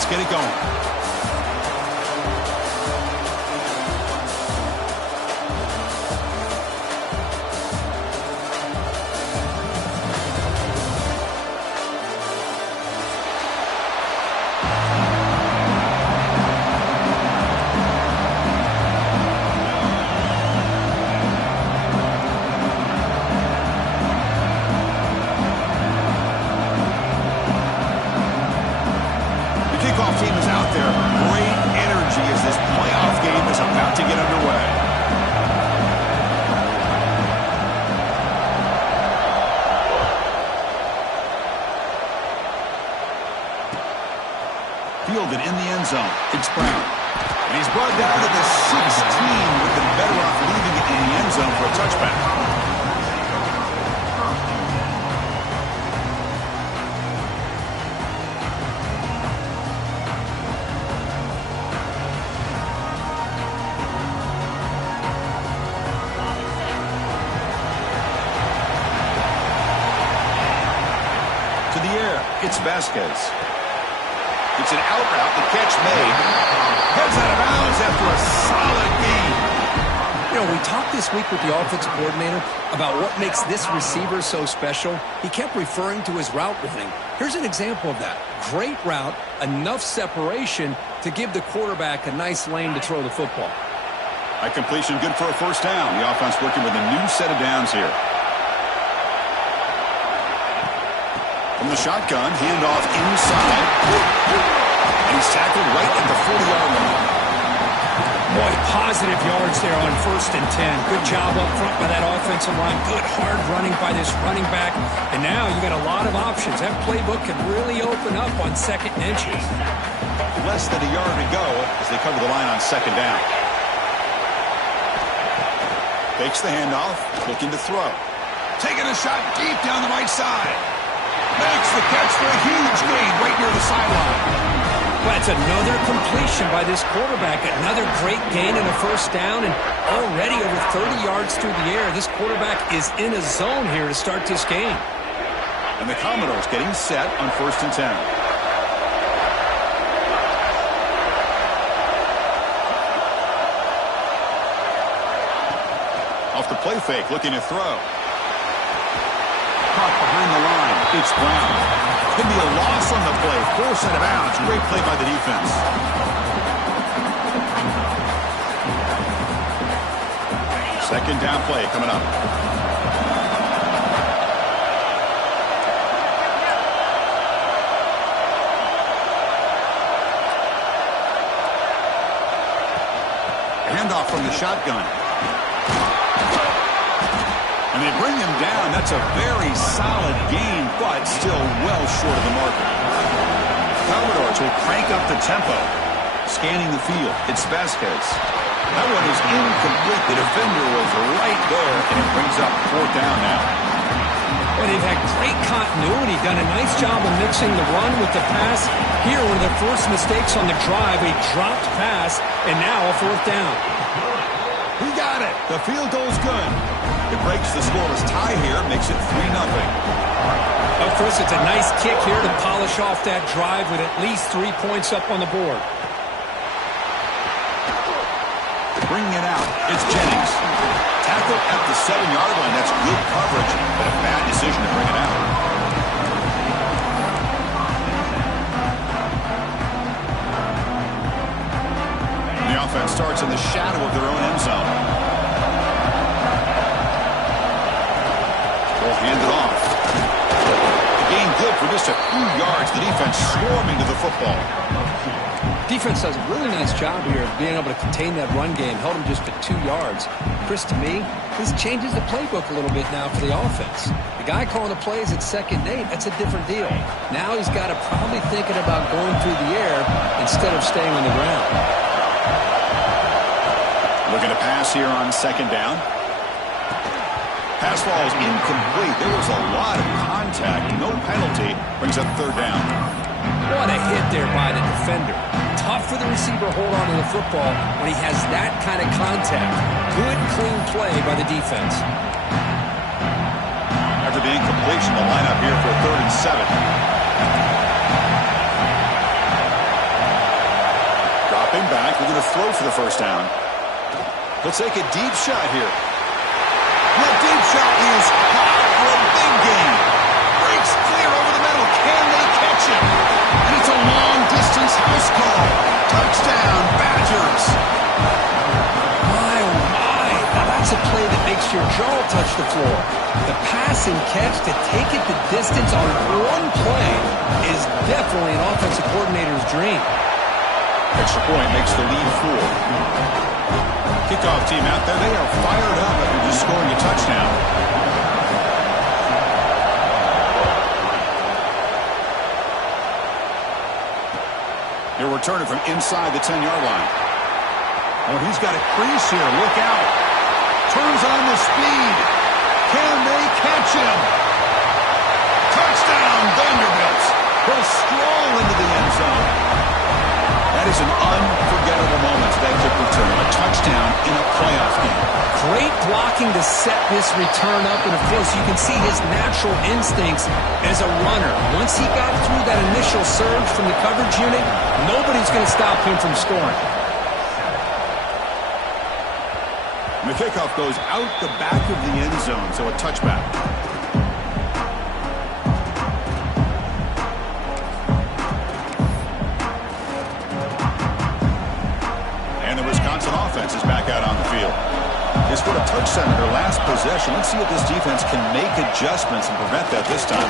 Let's get it going. Team is out there. Great energy as this playoff game is about to get underway. Fielded in the end zone. It's Brown. And he's brought down to the 16. Would have been better off leaving it in the end zone for a touchback. It's Vasquez. It's an out route. The catch made. Heads out of bounds after a solid gain. You know, we talked this week with the offensive coordinator about what makes this receiver so special. He kept referring to his route running. Here's an example of that. Great route, enough separation to give the quarterback a nice lane to throw the football. High completion, good for a first down. The offense working with a new set of downs here. From the shotgun, handoff inside. And he's tackled right at the 40-yard line. Boy, positive yards there on 1st and 10. Good job up front by that offensive line. Good hard running by this running back. And now you got a lot of options. That playbook can really open up on 2nd and inches. Less than a yard to go as they cover the line on 2nd down. Fakes the handoff, looking to throw. Taking a shot deep down the right side. Makes the catch for a huge gain right near the sideline. Well, it's another completion by this quarterback. Another great gain in a 1st down, and already over 30 yards through the air. This quarterback is in a zone here to start this game. And the Commodores getting set on 1st and 10. Off the play fake, looking to throw. Caught behind the line. It's Brown. Could be a loss on the play. Forced out of bounds. Great play by the defense. Second down play coming up. Handoff from the shotgun. And they bring him down. That's a very solid gain, but still well short of the marker. Commodores will crank up the tempo. Scanning the field. It's Vasquez. That one is incomplete. The defender was right there, and it brings up 4th down now. Well, they've had great continuity. Done a nice job of mixing the run with the pass. Here, one of their first mistakes on the drive, a dropped pass, and now a 4th down. We got it. The field goal's good. It breaks the scoreless tie here, makes it 3-0. Of course, it's a nice kick here to polish off that drive with at least 3 points up on the board. Bringing it out, it's Jennings. Tackle at the 7-yard line. That's good coverage, but a bad decision to bring it out. The offense starts in the shadow of their own end zone. Will hand it off. The gain good for just a few yards. The defense swarming to the football. Defense does a really nice job here of being able to contain that run game. Held him just at 2 yards. Chris, to me, this changes the playbook a little bit now for the offense. The guy calling the plays at 2nd and 8, that's a different deal. Now he's got to probably thinking about going through the air instead of staying on the ground. Looking to pass here on 2nd down. Pass ball is incomplete. There was a lot of contact. No penalty. Brings up 3rd down. What a hit there by the defender. Tough for the receiver to hold on to the football when he has that kind of contact. Good, clean play by the defense. After the incompletion, the lineup here for 3rd and 7. back. We're going to throw for the first down. He'll take a deep shot here. That deep shot is caught for a big gain. Breaks clear over the middle. Can they catch him? And it's a long-distance house call. Touchdown, Badgers. My, oh my. Now that's a play that makes your jaw touch the floor. The pass and catch to take it the distance on one play is definitely an offensive coordinator's dream. Extra point makes the lead 4. Kickoff team out there. They are fired up after just scoring a touchdown. He'll return it from inside the 10-yard line. Oh, he's got a crease here. Look out. Turns on the speed. Can they catch him? Touchdown, Vanderbilt. He'll stroll into the end zone. That is an unforgettable moment. That kick return. A touchdown in a playoff game. Great blocking to set this return up, and of course you can see his natural instincts as a runner. Once he got through that initial surge from the coverage unit, nobody's going to stop him from scoring. And the kickoff goes out the back of the end zone, so a touchback. Offense is back out on the field. They scored a touchdown in their last possession. Let's see if this defense can make adjustments and prevent that this time.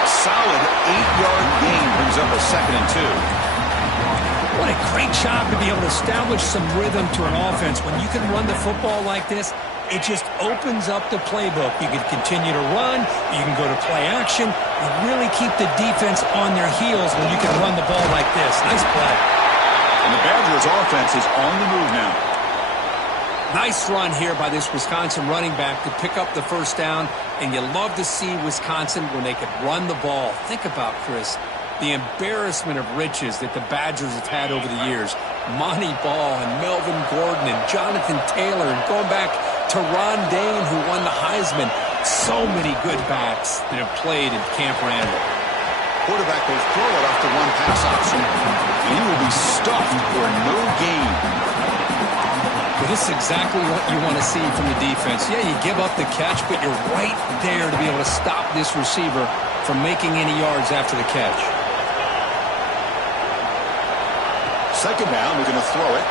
A solid 8-yard gain brings up a 2nd and 2. What a great job to be able to establish some rhythm to an offense. When you can run the football like this, it just opens up the playbook. You can continue to run. You can go to play action. You really keep the defense on their heels when you can run the ball like this. Nice play. And the Badgers offense is on the move now. Nice run here by this Wisconsin running back to pick up the first down. And you love to see Wisconsin when they could run the ball. Think about, Chris, the embarrassment of riches that the Badgers have had over the years. Monty Ball and Melvin Gordon and Jonathan Taylor, and going back to Ron Dane, who won the Heisman. So many good backs that have played in Camp Randall. Quarterback will throw it off the one pass option, and he will be stuffed for no gain. Well, this is exactly what you want to see from the defense. Yeah, you give up the catch, but you're right there to be able to stop this receiver from making any yards after the catch. Second down, we're going to throw it.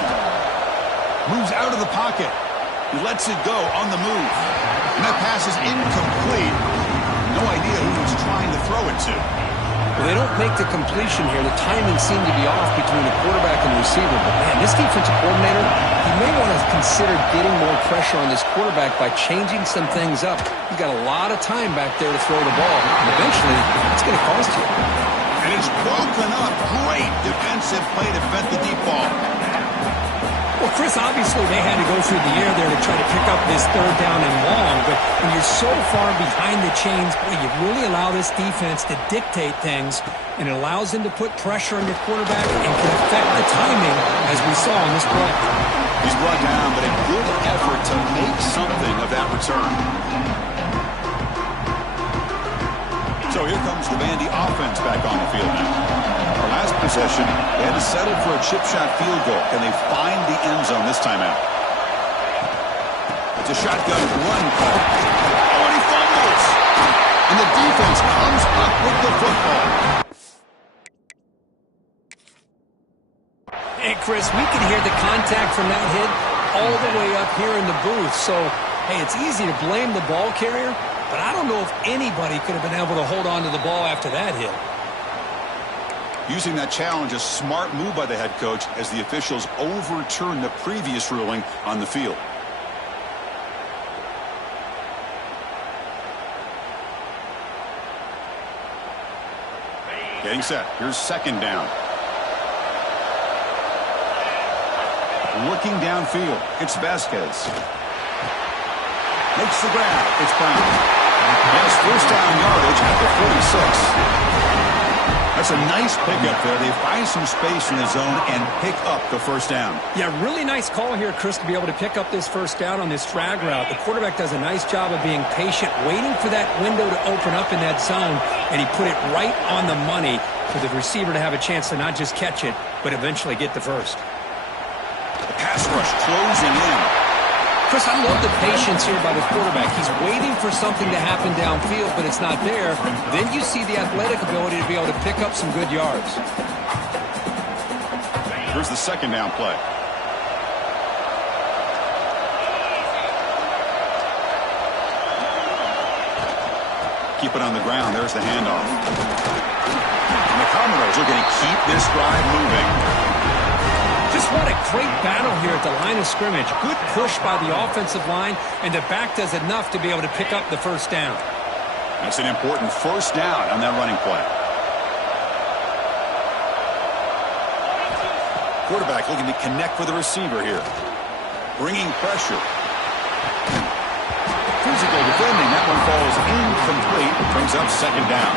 Moves out of the pocket. He lets it go on the move. And that pass is incomplete. No idea who he's trying to throw it to. Well, they don't make the completion here. The timing seemed to be off between the quarterback and the receiver. But, man, this defensive coordinator, he may want to consider getting more pressure on this quarterback by changing some things up. He's got a lot of time back there to throw the ball. And eventually, it's going to cost you. And it's broken up. Great defensive play to prevent the deep ball. Well, Chris, obviously they had to go through the air there to try to pick up this third down and long, but when you're so far behind the chains, boy, you really allow this defense to dictate things, and it allows them to put pressure on your quarterback and can affect the timing, as we saw on this play. He's brought down, but a good effort to make something of that return. So here comes the Vandy offense back on the field now. Our last possession, they had to settle for a chip shot field goal. Can they find the end zone this time out? It's a shotgun run call. Oh, and he fumbles. And the defense comes up with the football. Hey, Chris, we can hear the contact from that hit all the way up here in the booth. So, hey, it's easy to blame the ball carrier, but I don't know if anybody could have been able to hold on to the ball after that hit. Using that challenge, a smart move by the head coach as the officials overturn the previous ruling on the field. Getting set. Here's second down. Looking downfield. It's Vasquez. Makes the grab. It's Brown. Yes, first down yardage at the 46. That's a nice pickup there. They find some space in the zone and pick up the first down. Yeah, really nice call here, Chris, to be able to pick up this first down on this drag route. The quarterback does a nice job of being patient, waiting for that window to open up in that zone, and he put it right on the money for the receiver to have a chance to not just catch it, but eventually get the first. The pass rush closing in. Chris, I love the patience here by the quarterback. He's waiting for something to happen downfield, but it's not there. Then you see the athletic ability to be able to pick up some good yards. Here's the second down play. Keep it on the ground. There's the handoff. And the Commodores are going to keep this drive moving. Just what a great battle here at the line of scrimmage. Good push by the offensive line, and the back does enough to be able to pick up the first down. That's an important first down on that running play. Quarterback looking to connect with the receiver here. Bringing pressure. Physical defending. That one falls incomplete. Brings up second down.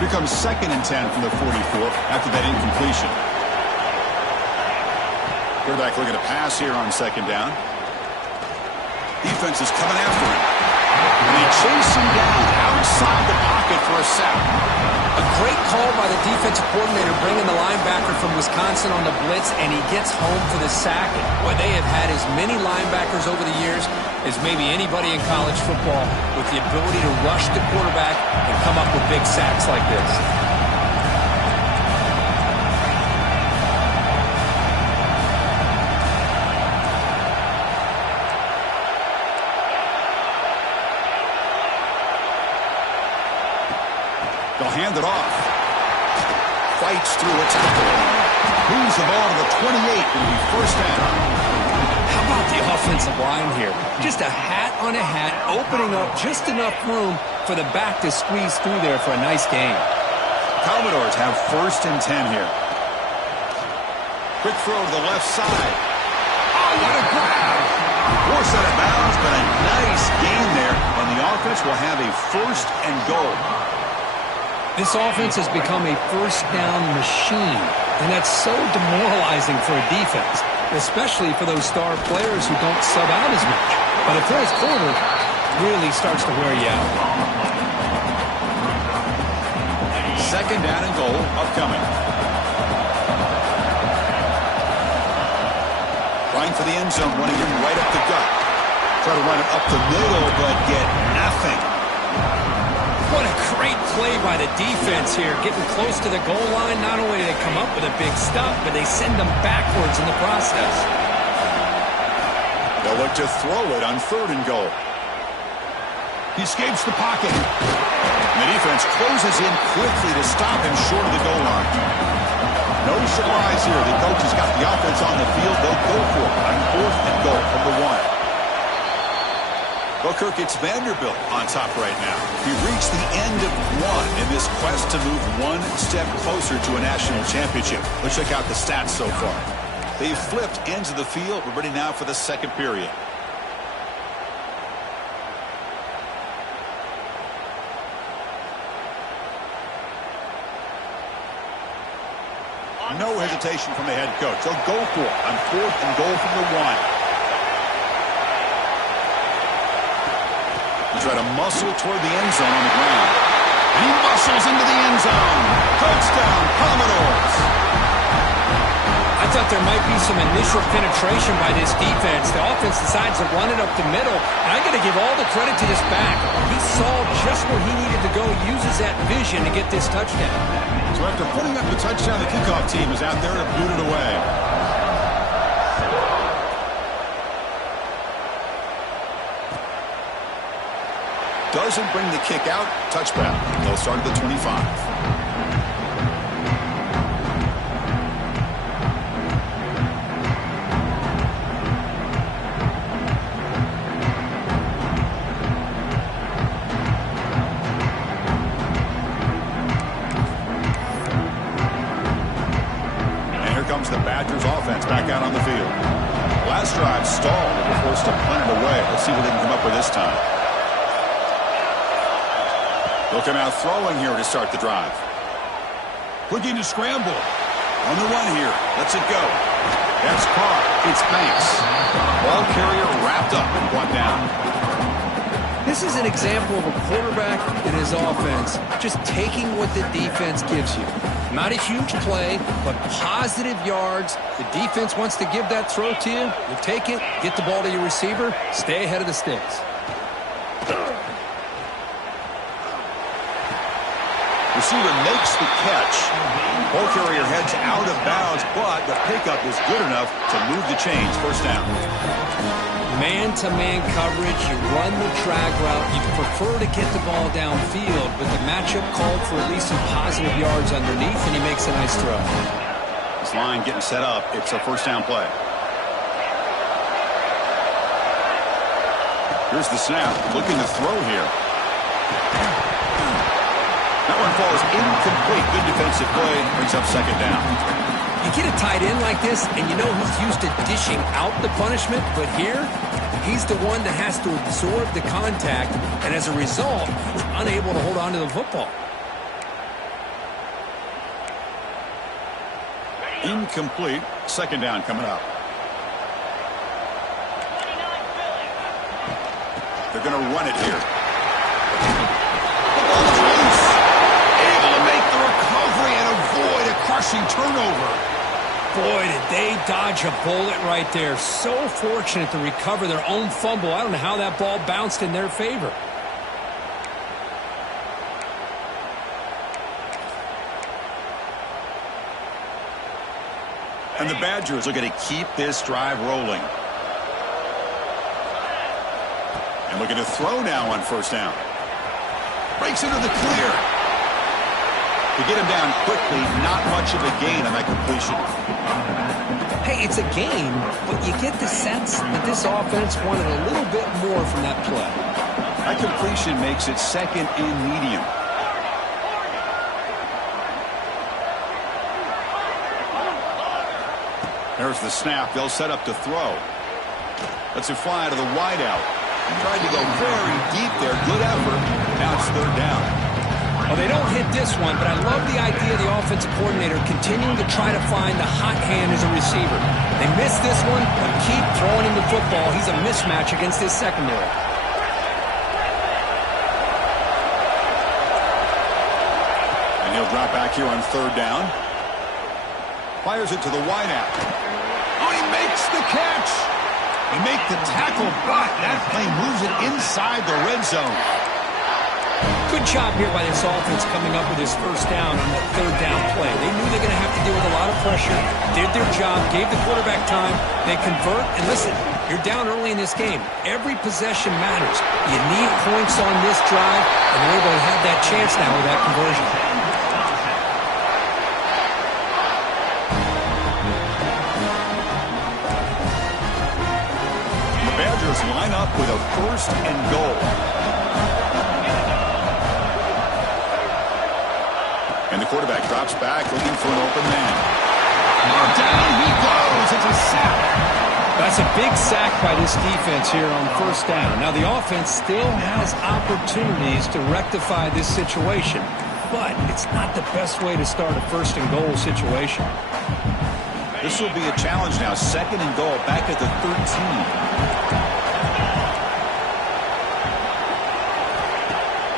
Becomes 2nd and 10 from the 44 after that incompletion. Quarterback looking to pass here on second down. Defense is coming after him. And they chase him down outside the pocket for a sack. A great call by the defensive coordinator bringing the linebacker from Wisconsin on the blitz, and he gets home for the sack. Boy, they have had as many linebackers over the years as maybe anybody in college football with the ability to rush the quarterback and come up with big sacks like this. They'll hand it off. Fights through a tackle. Moves the ball to the 28. It'll be first down. How about the offensive line here? Just a hat on a hat, opening up just enough room for the back to squeeze through there for a nice gain. Commodores have 1st and 10 here. Quick throw to the left side. Oh, what a grab! Forced out of bounds, but a nice gain there. And the offense will have a 1st and goal. This offense has become a first down machine, and that's so demoralizing for a defense, especially for those star players who don't sub out as much. But a fourth quarter really starts to wear you out. 2nd down and goal upcoming. Trying for the end zone, running him right up the gut. Try to run it up the middle, but get nothing. What a great play by the defense here. Getting close to the goal line, not only do they come up with a big stop, but they send them backwards in the process. They'll look to throw it on 3rd and goal. He escapes the pocket. And the defense closes in quickly to stop him short of the goal line. No surprise here. The coach has got the offense on the field. They'll go for it on 4th and goal from the 1. Well, Kirk, it's Vanderbilt on top right now. He reached the end of 1 in this quest to move 1 step closer to a national championship. Let's check out the stats so far. They've flipped ends of the field. We're ready now for the 2nd period. No hesitation from the head coach. They'll go for it on 4th and goal from the 1. Try to muscle toward the end zone on the ground. And he muscles into the end zone. Touchdown, Commodores. I thought there might be some initial penetration by this defense. The offense decides to run it up the middle. And I got to give all the credit to this back. He saw just where he needed to go, uses that vision to get this touchdown. So after putting up the touchdown, the kickoff team is out there to boot it away. Doesn't bring the kick out. Touchback. They'll start at the 25. And here comes the Badgers offense back out on the field. Last drive stalled and were forced to punt it away. Let's see what they can come up upper this time. They'll come out throwing here to start the drive. Looking to scramble. On the run here. Lets it go. That's caught. It's Banks. Ball carrier wrapped up and brought down. This is an example of a quarterback in his offense just taking what the defense gives you. Not a huge play, but positive yards. The defense wants to give that throw to you. You take it, get the ball to your receiver, stay ahead of the sticks. Receiver makes the catch. Ball carrier heads out of bounds, but the pickup is good enough to move the chains. First down. Man-to-man coverage, you run the drag route. You prefer to get the ball downfield, but the matchup called for at least some positive yards underneath, and he makes a nice throw. This line getting set up. It's a first down play. Here's the snap. Looking to throw here. That one falls incomplete. Good defensive play. Brings up second down. You get a tight end like this, and you know he's used to dishing out the punishment, but here, he's the one that has to absorb the contact, and as a result, he's unable to hold on to the football. Incomplete. Second down coming up. They're going to run it here. The ball is loose. Able to make the recovery and avoid a crushing turnover. Boy, did they dodge a bullet right there. So fortunate to recover their own fumble. I don't know how that ball bounced in their favor. And the Badgers are going to keep this drive rolling. And looking to throw now on first down. Breaks into the clear. To get him down quickly, not much of a gain on that completion. Hey, it's a game, but you get the sense that this offense wanted a little bit more from that play. That completion makes it second and medium. There's the snap. They'll set up to throw. Let's it fly to the wideout. Tried to go very deep there. Good effort. Now it's third down. Well, they don't hit this one, but I love the idea of the offensive coordinator continuing to try to find the hot hand as a receiver. They missed this one, but keep throwing him the football. He's a mismatch against his secondary. And he'll drop back here on third down. Fires it to the wideout. Oh, he makes the catch. They make the tackle, but that play moves it inside the red zone. Good job here by this offense coming up with his first down on that third down play. They knew they're going to have to deal with a lot of pressure, did their job, gave the quarterback time. They convert, and listen, you're down early in this game. Every possession matters. You need points on this drive, and they're able to have that chance now with that conversion. The Badgers line up with a first and goal. And the quarterback drops back, looking for an open man. Down he goes. It's a sack. That's a big sack by this defense here on first down. Now, the offense still has opportunities to rectify this situation, but it's not the best way to start a first and goal situation. This will be a challenge now. Second and goal, back at the 13.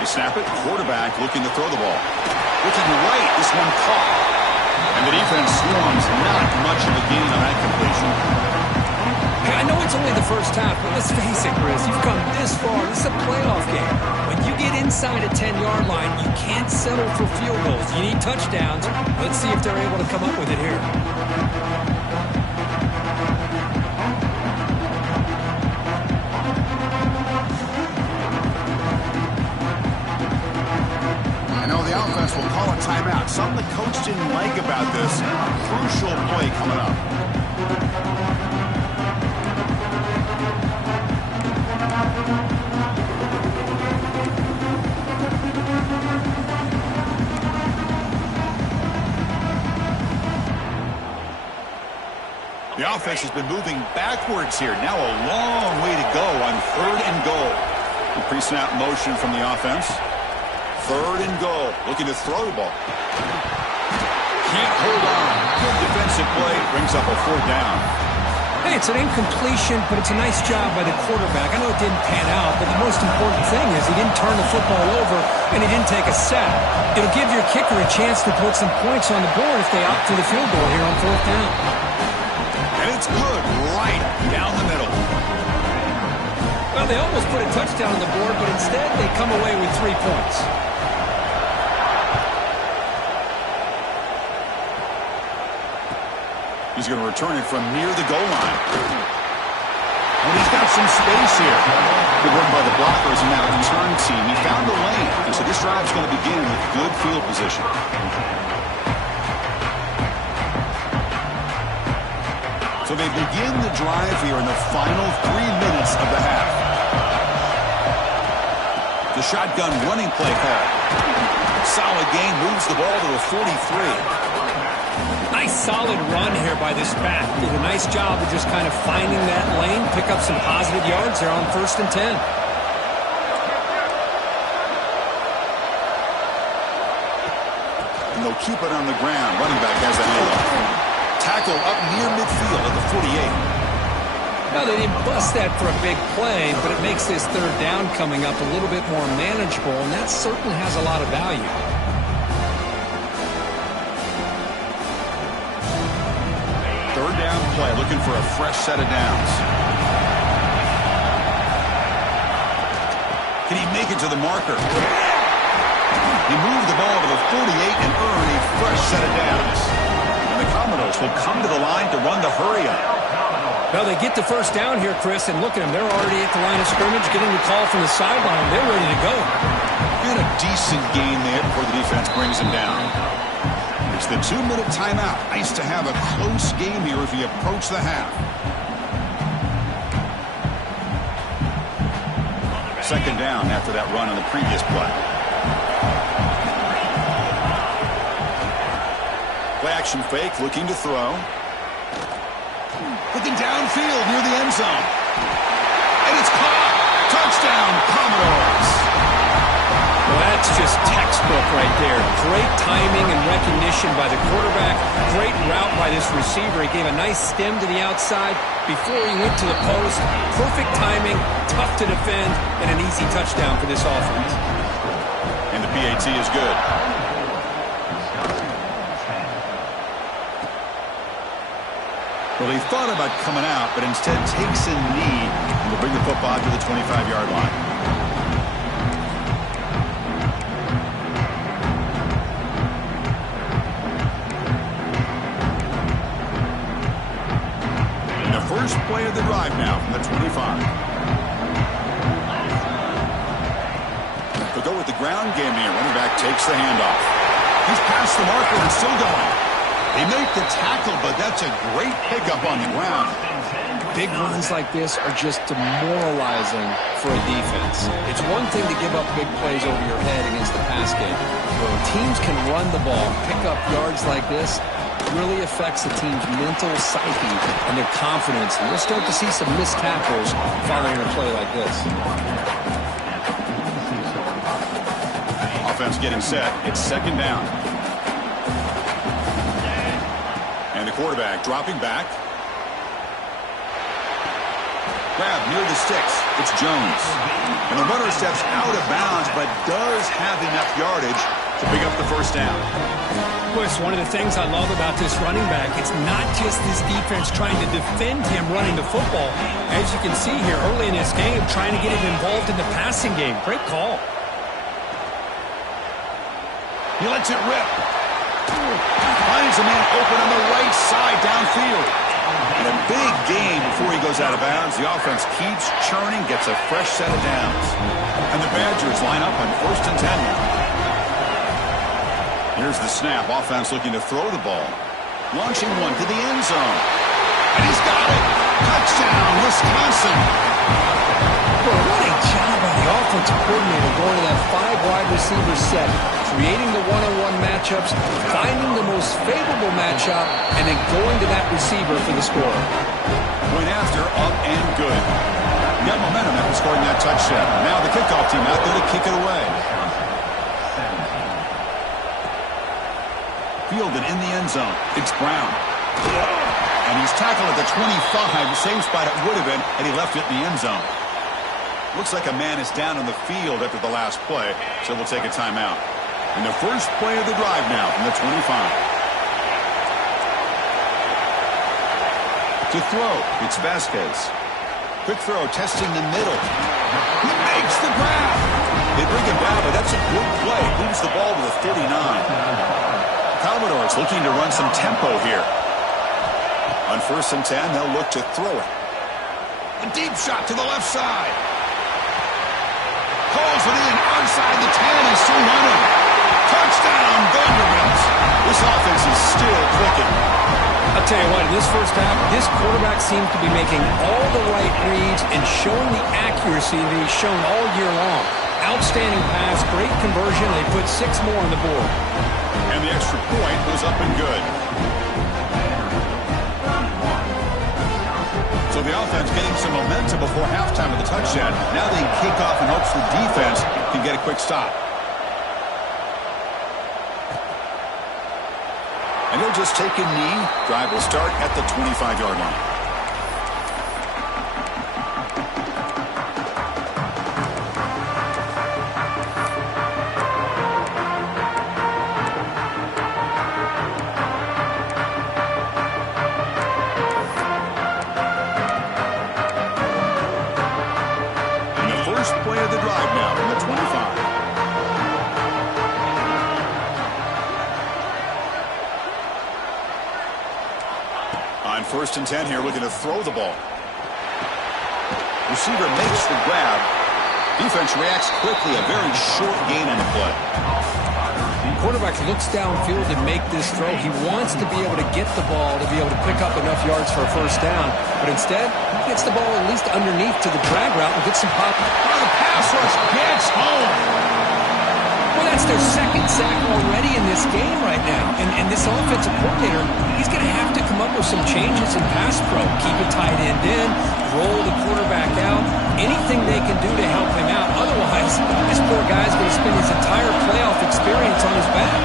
They snap it. Quarterback looking to throw the ball. Looking right, this one caught. And the defense swarms. Not much of a gain on that completion. Hey, I know it's only the first half, but let's face it, Chris. You've come this far. This is a playoff game. When you get inside a 10-yard line, you can't settle for field goals. You need touchdowns. Let's see if they're able to come up with it here. The offense will call a timeout. Something the coach didn't like about this. Crucial play coming up. The offense has been moving backwards here. Now a long way to go on 3rd and goal. The pre-snap motion from the offense. 3rd and goal. Looking to throw the ball. Can't hold on. Good defensive play. Brings up a 4th down. Hey, it's an incompletion, but it's a nice job by the quarterback. I know it didn't pan out, but the most important thing is he didn't turn the football over and he didn't take a sack. It'll give your kicker a chance to put some points on the board if they opt for the field goal here on 4th down. And it's good right down the middle. Well, they almost put a touchdown on the board, but instead they come away with 3 points. He's going to return it from near the goal line. And he's got some space here. Good work by the blockers and that return team. He found the lane. And so this drive's going to begin with good field position. So they begin the drive here in the final 3 minutes of the half. The shotgun running play call. Solid gain, moves the ball to the 43. Nice solid run here by this back. Did a nice job of just kind of finding that lane, pick up some positive yards there on 1st and 10. And they'll keep it on the ground. Running back has a handoff. Tackle up near midfield at the 48. Now, they didn't bust that for a big play, but it makes this 3rd down coming up a little bit more manageable, and that certainly has a lot of value. 3rd down play, looking for a fresh set of downs. Can he make it to the marker? He moved the ball to the 48 and earned a fresh set of downs. And the Commodores will come to the line to run the hurry-up. Well, they get the 1st down here, Chris, and look at them. They're already at the line of scrimmage, getting the call from the sideline. They're ready to go. And a decent gain there before the defense brings him down. It's the 2-minute timeout. Nice to have a close game here as we approach the half. 2nd down after that run on the previous play. Play action fake, looking to throw. Looking downfield near the end zone. And it's caught. Touchdown, Commodores. Well, that's just textbook right there. Great timing and recognition by the quarterback. Great route by this receiver. He gave a nice stem to the outside before he went to the post. Perfect timing, tough to defend, and an easy touchdown for this offense. And the PAT is good. Well, he thought about coming out, but instead takes a knee and will bring the football to the 25-yard line. And the first play of the drive now from the 25. They'll go with the ground game here. Running back takes the handoff. He's past the marker and still going. They make the tackle, but that's a great pickup on the ground. Big runs like this are just demoralizing for a defense. It's one thing to give up big plays over your head against the pass game. But when teams can run the ball, pick up yards like this, it really affects the team's mental psyche and their confidence. And you'll start to see some missed tackles following a play like this. Offense getting set. It's 2nd down. And the quarterback dropping back. Grab near the sticks. It's Jones. And the runner steps out of bounds, but does have enough yardage to pick up the 1st down. Chris, one of the things I love about this running back, it's not just this defense trying to defend him running the football. As you can see here early in this game, trying to get him involved in the passing game. Great call. He lets it rip. Finds a man open on the right side downfield. And a big gain before he goes out of bounds. The offense keeps churning, gets a fresh set of downs. And the Badgers line up on 1st and 10 now. Here's the snap. Offense looking to throw the ball. Launching one to the end zone. And he's got it. Touchdown, Wisconsin. Well, what a job by the offensive coordinator going to that 5-wide receiver set, creating the one-on-one matchups, finding the most favorable matchup, and then going to that receiver for the score. Went after, up and good. Got momentum after scoring that touchdown. Now the kickoff team out there to kick it away. Fielded in the end zone. It's Brown. And he's tackled at the 25, same spot it would have been, and he left it in the end zone. Looks like a man is down on the field after the last play, so we'll take a timeout. And the first play of the drive now from the 25. To throw, it's Vasquez. Quick throw, testing the middle. He makes the grab. They bring him down, but that's a good play. Moves the ball to the 39. Commodores looking to run some tempo here. On 1st and 10, they'll look to throw it. A deep shot to the left side. Pulls it in, onside the 10, and still running. Touchdown, Vanderbilt. This offense is still clicking. I'll tell you what, in this first half, this quarterback seems to be making all the right reads and showing the accuracy that he's shown all year long. Outstanding pass, great conversion. They put 6 more on the board. And the extra point was up and good. So the offense getting some momentum before halftime of the touchdown. Now they kick off in hopes the defense can get a quick stop. And he'll just take a knee. Drive will start at the 25-yard line. On 1st and 10 here, looking to throw the ball. Receiver makes the grab. Defense reacts quickly. A very short gain on the play. The quarterback looks downfield to make this throw. He wants to be able to get the ball to be able to pick up enough yards for a first down. But instead, he gets the ball at least underneath to the drag route and gets some pop. Oh, the pass rush gets home. Well, that's their 2nd sack already in this game right now. And this offensive coordinator, he's going to have to come up with some changes in pass pro. Keep a tight end in, roll the quarterback out, anything they can do to help him out. Otherwise, this poor guy's going to spend his entire playoff experience on his back.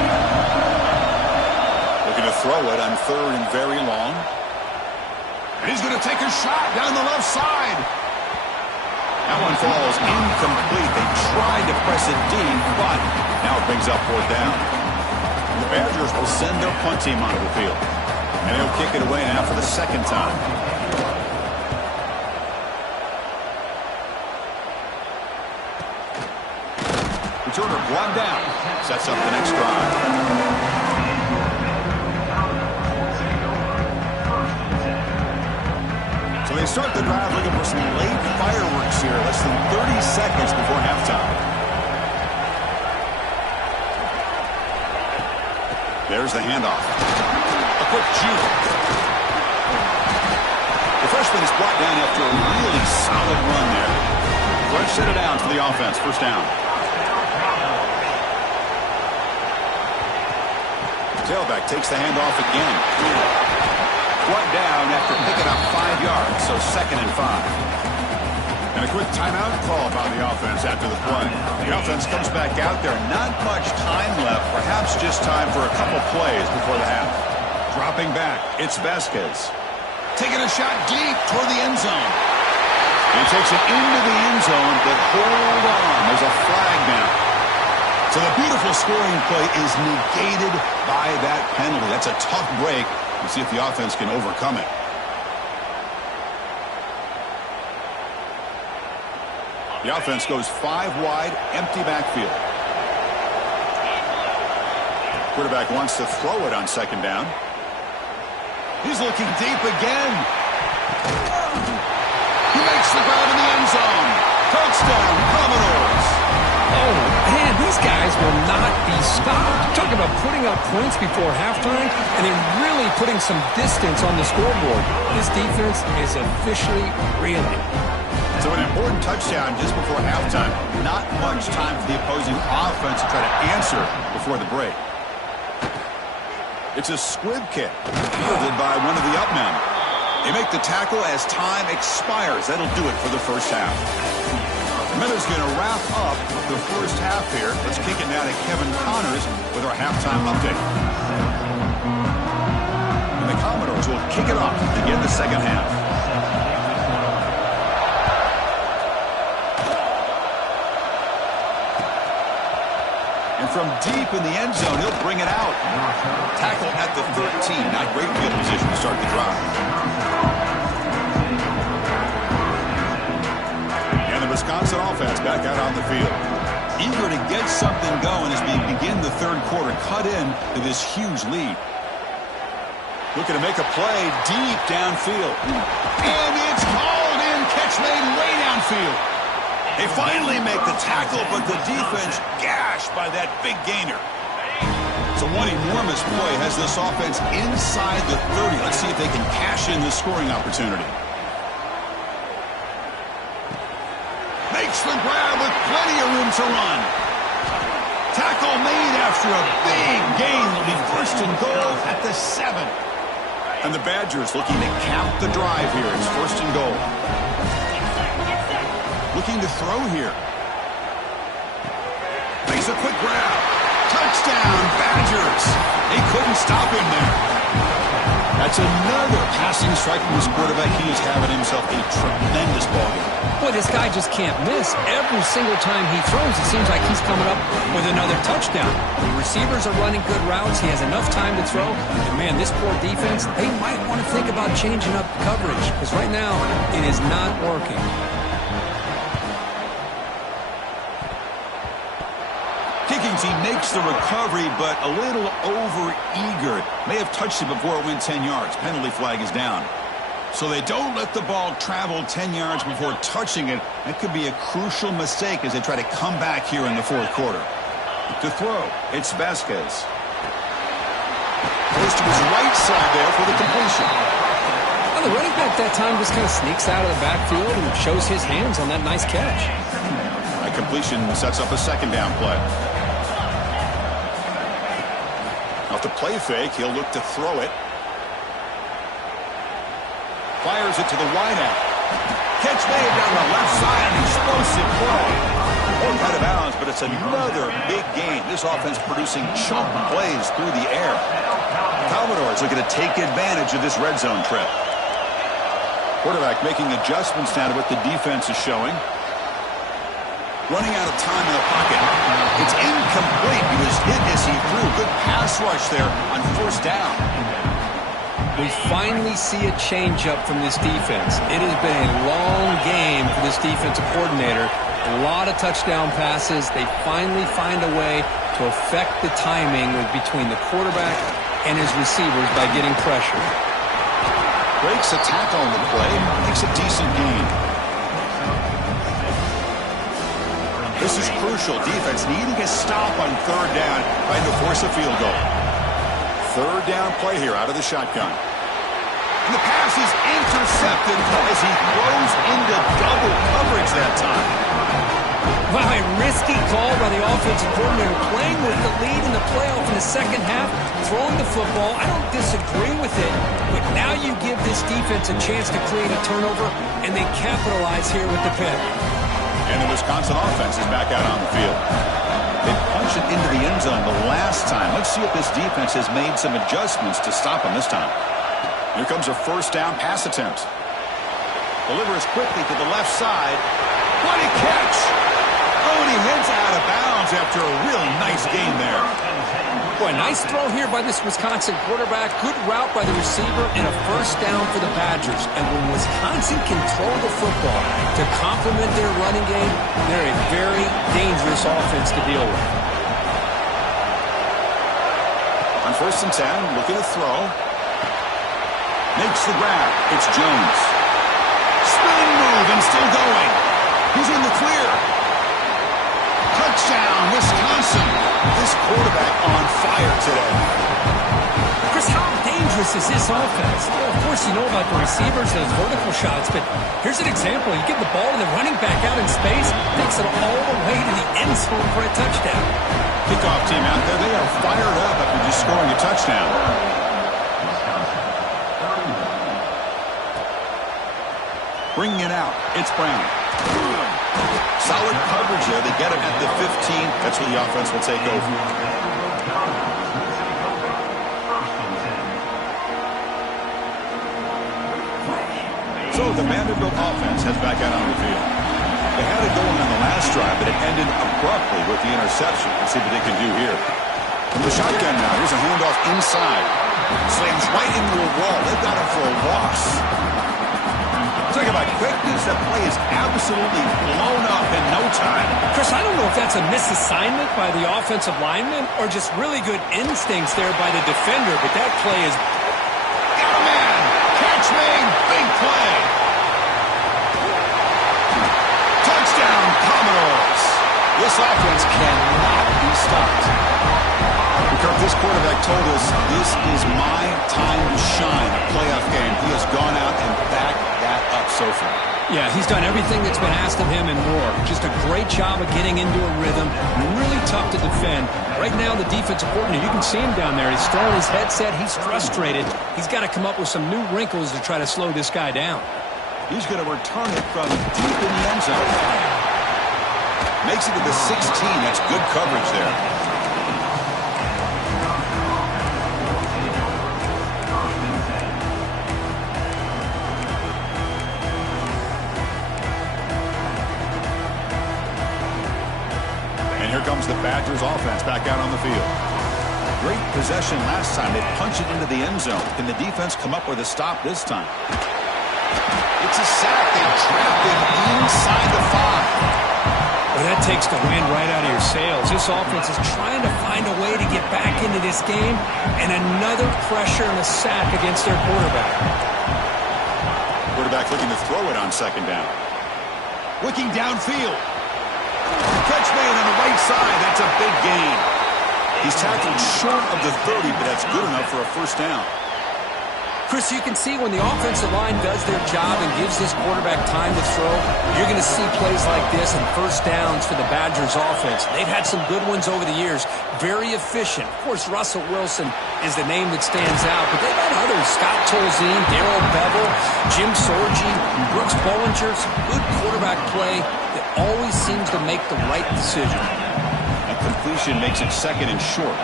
Looking to throw it on 3rd and very long. And he's going to take a shot down the left side. That one falls incomplete. They tried to press it deep, but now it brings up 4th down. The Badgers will send their punt team onto the field. And he'll kick it away now for the 2nd time. Returner brought down. Sets up the next drive. So they start the drive looking for some late fireworks here. Less than 30 seconds before halftime. There's the handoff. A quick juke. The freshman is brought down after a really solid run there. Let's set it down for the offense. 1st down. Tailback takes the handoff again. Brought down after picking up 5 yards, so 2nd and 5. And a quick timeout call by the offense after the play. The offense comes back out there. Not much time left. Perhaps just time for a couple plays before the half. Dropping back, it's Vasquez. Taking a shot deep toward the end zone. He takes it into the end zone, but hold on. There's a flag now. So the beautiful scoring play is negated by that penalty. That's a tough break. We'll see if the offense can overcome it. The offense goes 5 wide, empty backfield. Quarterback wants to throw it on 2nd down. He's looking deep again. He makes the grab in the end zone. Touchdown, Commodores. Oh, man, these guys will not be stopped. Talking about putting up points before halftime and then really putting some distance on the scoreboard. This defense is officially reeling. So an important touchdown just before halftime. Not much time for the opposing offense to try to answer before the break. It's a squib kick, fielded by one of the up men. They make the tackle as time expires. That'll do it for the first half. The Miller's going to wrap up the first half here. Let's kick it now to Kevin Connors with our halftime update. And the Commodores will kick it off to begin the second half. And from deep in the end zone, he'll bring it out. Tackle at the 13. Not great field position to start the drive. And the Wisconsin offense back out on the field. Eager to get something going as we begin the third quarter. Cut in to this huge lead. Looking to make a play deep downfield. And it's called in. Catch made way downfield. They finally make the tackle, but the defense gashed by that big gainer. So one enormous play has this offense inside the 30. Let's see if they can cash in this scoring opportunity. Makes the grab with plenty of room to run. Tackle made after a big gain. Will be first and goal at the 7. And the Badgers looking to cap the drive here. It's first and goal. Looking to throw here. Makes a quick grab. Touchdown, Badgers. They couldn't stop him there. That's another passing strike from this quarterback. He is having himself a tremendous ballgame. Boy, this guy just can't miss. Every single time he throws, it seems like he's coming up with another touchdown. The receivers are running good routes. He has enough time to throw. And, man, this poor defense, they might want to think about changing up coverage because right now it is not working. He makes the recovery, but a little over-eager. May have touched it before it went 10 yards. Penalty flag is down. So they don't let the ball travel 10 yards before touching it. That could be a crucial mistake as they try to come back here in the fourth quarter. To throw, it's Vasquez. Goes to his right side there for the completion. Well, the running back that time just kind of sneaks out of the backfield and shows his hands on that nice catch. That completion sets up a second down play. Off the play fake, he'll look to throw it. Fires it to the wideout. Catch made down the left side, an explosive play. Out of bounds, but it's another big game. This offense producing chunk plays through the air. Commodores looking to take advantage of this red zone trip. Quarterback making adjustments now to what the defense is showing. Running out of time in the pocket. It's incomplete. He was hit as he threw. Good pass rush there on first down. We finally see a change-up from this defense. It has been a long game for this defensive coordinator. A lot of touchdown passes. They finally find a way to affect the timing between the quarterback and his receivers by getting pressure. Breaks a tackle on the play. Makes a decent gain. This is crucial. Defense needing a stop on third down, trying to force a field goal. Third down play here out of the shotgun. And the pass is intercepted as he throws into double coverage that time. Wow, a risky call by the offensive coordinator, playing with the lead in the playoff in the second half, throwing the football. I don't disagree with it, but now you give this defense a chance to create a turnover, and they capitalize here with the pick. And the Wisconsin offense is back out on the field. They punched it into the end zone the last time. Let's see if this defense has made some adjustments to stop them this time. Here comes a first down pass attempt. Delivers quickly to the left side. What a catch! Oh, and he heads out of bounds after a really nice gain there. Boy, nice throw here by this Wisconsin quarterback. Good route by the receiver and a first down for the Badgers. And when Wisconsin can throw the football to complement their running game, they're a very dangerous offense to deal with. On first and 10, looking to throw. Makes the grab. It's Jones. Spin move and still going. He's in the clear. Touchdown, Wisconsin. This quarterback on fire today. Chris, how dangerous this is this offense. Of course, you know about the receivers, those vertical shots, but here's an example. You give the ball to the running back out in space, takes it all the way to the end zone for a touchdown. Kickoff team out there, they are fired up after just scoring a touchdown. Bringing it out, it's Brown. Solid coverage there. They get him at the 15. That's where the offense will take over. So the Vanderbilt offense heads back out on the field. They had it going on the last drive, but it ended abruptly with the interception. Let's see what they can do here. From the shotgun now, here's a handoff inside. Slams right into a wall. They've got him for a loss. Talk about quickness. That play is absolutely blown up in no time. Chris, I don't know if that's a misassignment by the offensive lineman or just really good instincts there by the defender, but that play is... Got a man! Catch me! Big play! Touchdown, Commodores! This offense cannot be stopped. Kirk, this quarterback told us this is my time to shine, a playoff game. He has gone out and backed that up so far. Yeah, he's done everything that's been asked of him and more. Just a great job of getting into a rhythm. Really tough to defend. Right now, the defensive coordinator, you can see him down there. He's throwing his headset. He's frustrated. He's got to come up with some new wrinkles to try to slow this guy down. He's going to return it from deep in the end zone. Makes it to the 16. That's good coverage there. And here comes the Badgers offense back out on the field. Great possession last time. They punch it into the end zone. Can the defense come up with a stop this time? It's a sack. They trapped him inside the 5. Well, that takes the wind right out of your sails. This offense is trying to find a way to get back into this game, and another pressure and a sack against their quarterback. Quarterback looking to throw it on second down. Looking downfield. Catch made on the right side. That's a big gain. He's tackled short of the 30, but that's good enough for a first down. Chris, you can see when the offensive line does their job and gives this quarterback time to throw, you're going to see plays like this and first downs for the Badgers offense. They've had some good ones over the years. Very efficient. Of course, Russell Wilson is the name that stands out, but they've had others. Scott Tolzien, Darrell Bevel, Jim Sorgi, Brooks Bollinger. Good quarterback play that always seems to make the right decision. A completion makes it second and short.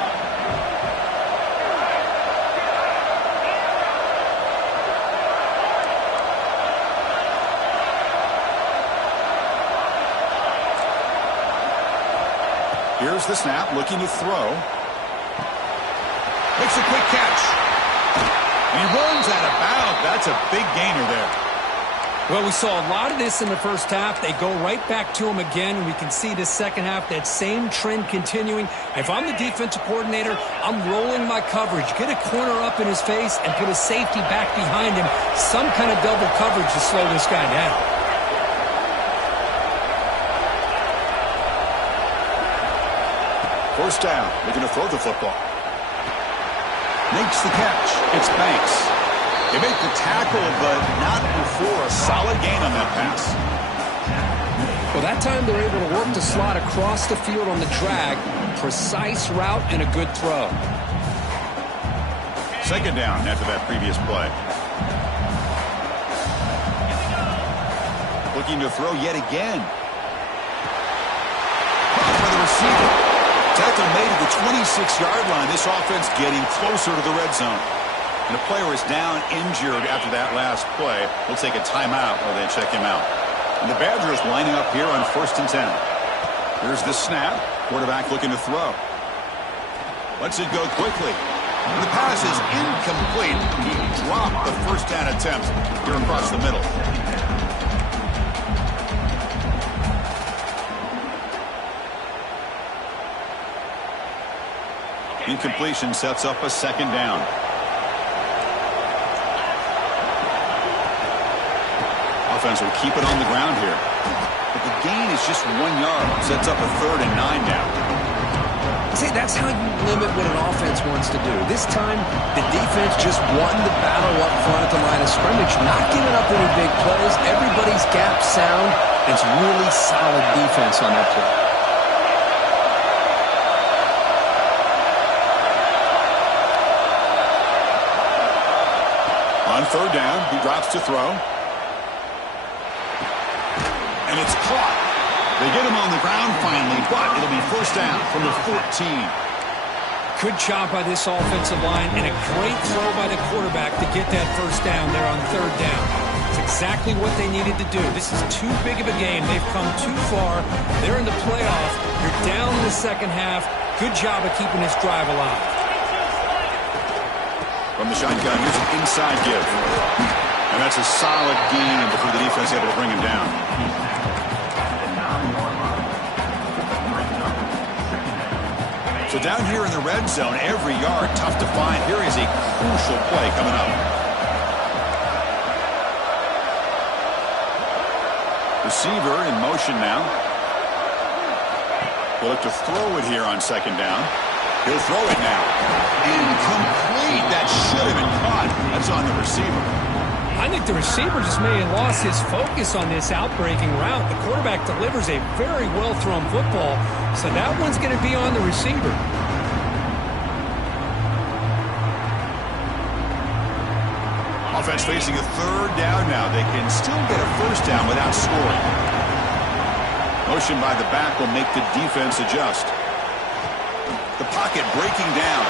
Here's the snap, looking to throw. Makes a quick catch. And he runs out of bounds. That's a big gainer there. Well, we saw a lot of this in the first half. They go right back to him again, and we can see the second half, that same trend continuing. If I'm the defensive coordinator, I'm rolling my coverage. Get a corner up in his face and put a safety back behind him. Some kind of double coverage to slow this guy down. First down. They're going to throw the football. Makes the catch. It's Banks. They make the tackle, but not before a solid gain on that pass. Well, that time they're able to work the slot across the field on the drag. Precise route and a good throw. Second down after that previous play. Looking to throw yet again. Caught by the receiver. Tackle made at the 26-yard line. This offense getting closer to the red zone. And the player is down injured after that last play. We'll take a timeout while they check him out. And the Badgers lining up here on 1st and 10. Here's the snap. Quarterback looking to throw. Lets it go quickly. And the pass is incomplete. He dropped the first down attempt here across the middle. Incompletion sets up a second down. Offense will keep it on the ground here. But the gain is just 1 yard. Sets up a 3rd and 9 now. See, that's how you limit what an offense wants to do. This time, the defense just won the battle up front at the line of scrimmage, not giving up any big plays. Everybody's gap sound. It's really solid defense on that play. On third down, he drops to throw. And it's caught. They get him on the ground finally, but it'll be first down from the 14. Good job by this offensive line and a great throw by the quarterback to get that first down there on third down. It's exactly what they needed to do. This is too big of a game. They've come too far. They're in the playoff. You're down in the second half. Good job of keeping this drive alive. From the shotgun, here's an inside give. And that's a solid gain before the defense able to bring him down. So down here in the red zone, every yard tough to find. Here is a crucial play coming up. Receiver in motion now. He'll look to throw it here on second down. He'll throw it now. Incomplete. That should have been caught. That's on the receiver. I think the receiver just may have lost his focus on this outbreaking route. The quarterback delivers a very well-thrown football, so that one's going to be on the receiver. Offense facing a third down now. They can still get a first down without scoring. Motion by the back will make the defense adjust. The pocket breaking down.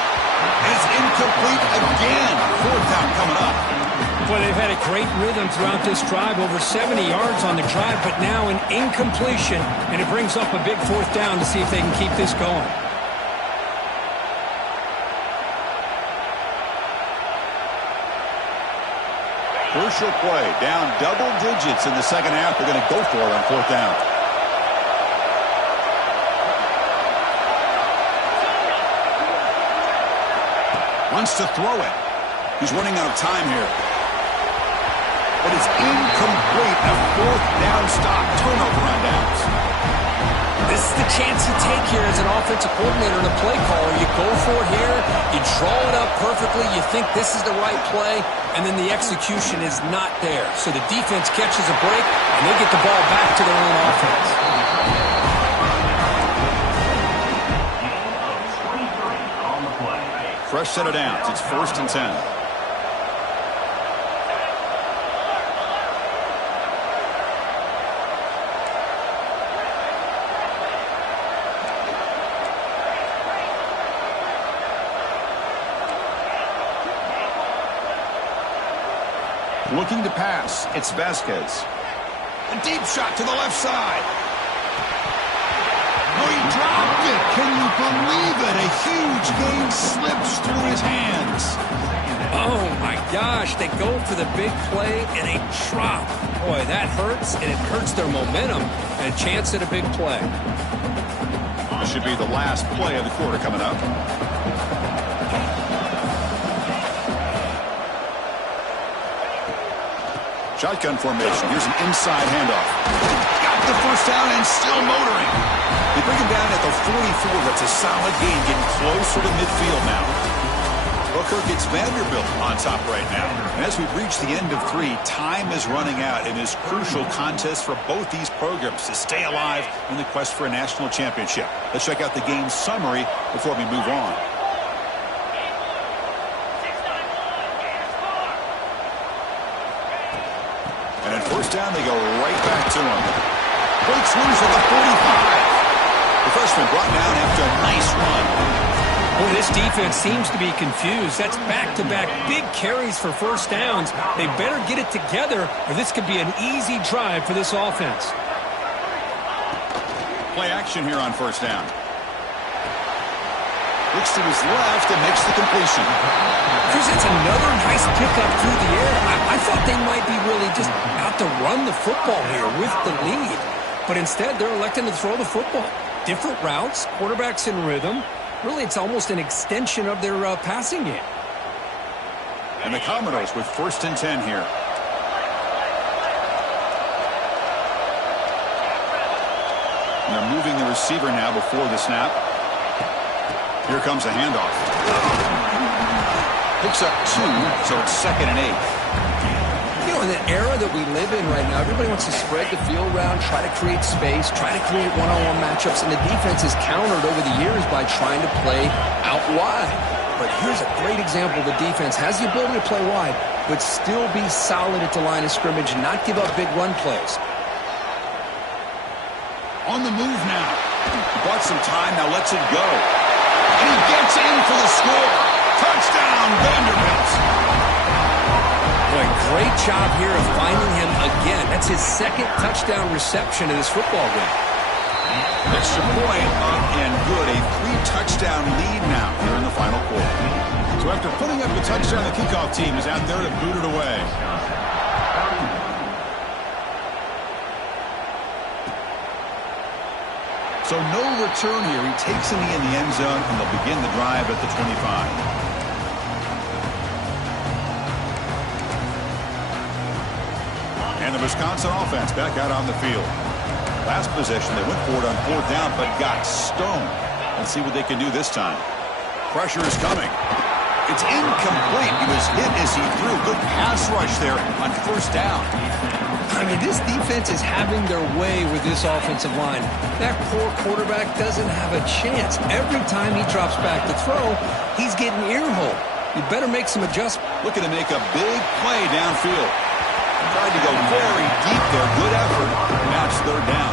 And it's incomplete again. Fourth down coming up. Boy, they've had a great rhythm throughout this drive. Over 70 yards on the drive, but now an incompletion. And it brings up a big fourth down to see if they can keep this going. Crucial play. Down double digits in the second half. They're going to go for it on fourth down. Wants to throw it. He's running out of time here. But it's incomplete. A fourth down stop. Turnover on downs. This is the chance you take here as an offensive coordinator and a play caller. You go for it here. You draw it up perfectly. You think this is the right play. And then the execution is not there. So the defense catches a break, and they get the ball back to their own offense. Fresh set of downs. It's 1st and 10. Looking to pass. It's Vasquez. A deep shot to the left side. Oh, he dropped it. Can you believe it? A huge gain slips through his hands. Oh, my gosh. They go for the big play and a drop. Boy, that hurts, and it hurts their momentum and a chance at a big play. This should be the last play of the quarter coming up. Shotgun formation. Here's an inside handoff. Got the first down and still motoring. They bring him down at the 44. That's a solid gain, getting closer to midfield now. Booker gets Vanderbilt on top right now. And as we've reached the end of 3, time is running out in this crucial contest for both these programs to stay alive in the quest for a national championship. Let's check out the game summary before we move on. And at first down, they go right back to him. Breaks loose at the 45. The freshman brought down after a nice run. Boy, this defense seems to be confused. That's back-to-back big carries for first downs. They better get it together, or this could be an easy drive for this offense. Play action here on first down. Looks to his left and makes the completion. Chris, it's another nice pickup through the air. I thought they might be really just out to run the football here with the lead. But instead, they're electing to throw the football. Different routes, quarterbacks in rhythm. Really, it's almost an extension of their passing game. And the Commodores with 1st and 10 here. And they're moving the receiver now before the snap. Here comes a handoff. Picks up 2, so it's 2nd and 8. You know, in the era that we live in right now, everybody wants to spread the field around, try to create space, try to create one-on-one matchups, and the defense is countered over the years by trying to play out wide. But here's a great example. The defense has the ability to play wide, but still be solid at the line of scrimmage and not give up big run plays. On the move now. He bought some time, now lets it go. And he gets in for the score. Touchdown, Vanderbilt. Boy, great job here of finding him again. That's his 2nd touchdown reception in this football game. Extra point up and good. A 3-touchdown lead now here in the final quarter. So after putting up the touchdown, the kickoff team is out there to boot it away. So no return here. He takes in the end zone, and they'll begin the drive at the 25. And the Wisconsin offense back out on the field. Last possession, they went for it on 4th down, but got stoned. Let's see what they can do this time. Pressure is coming. It's incomplete. He was hit as he threw. Good pass rush there on 1st down. I mean, this defense is having their way with this offensive line. That poor quarterback doesn't have a chance. Every time he drops back to throw, he's getting earholed. You better make some adjustments. Looking to make a big play downfield. Tried to go very deep there. Good effort. Now it's 3rd down.